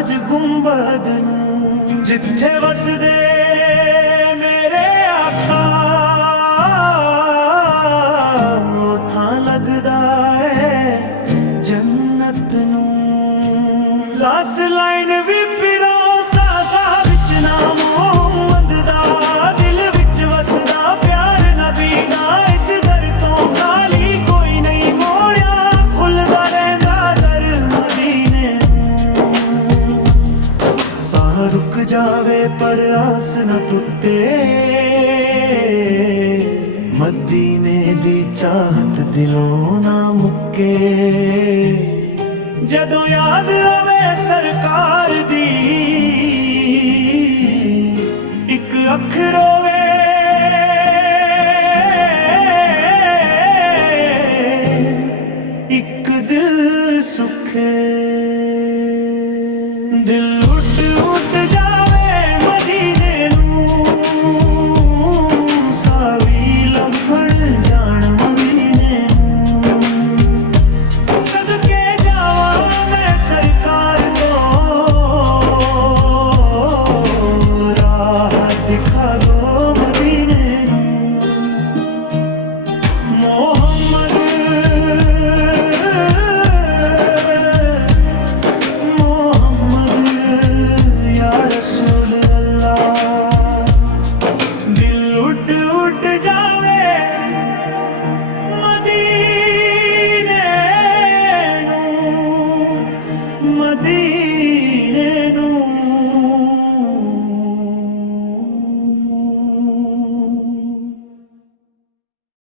विच गुंबद नूं जिथे वसदे मेरे आका थां लगदा है जन्नत नूं। लास लाइन भी फिरो सासा विच नाम मोहम्मद दा दिल विच वसदा प्यार नबी दा इस दर तो खाली कोई नहीं मोड़िया खुलदा रहिंदा दर मदीने नूं। साह रुक जावे पर आस न टुटे मदीने दी चाहत दिलों ना मुक्के। जदों याद आवे सरकार दी इक अखरों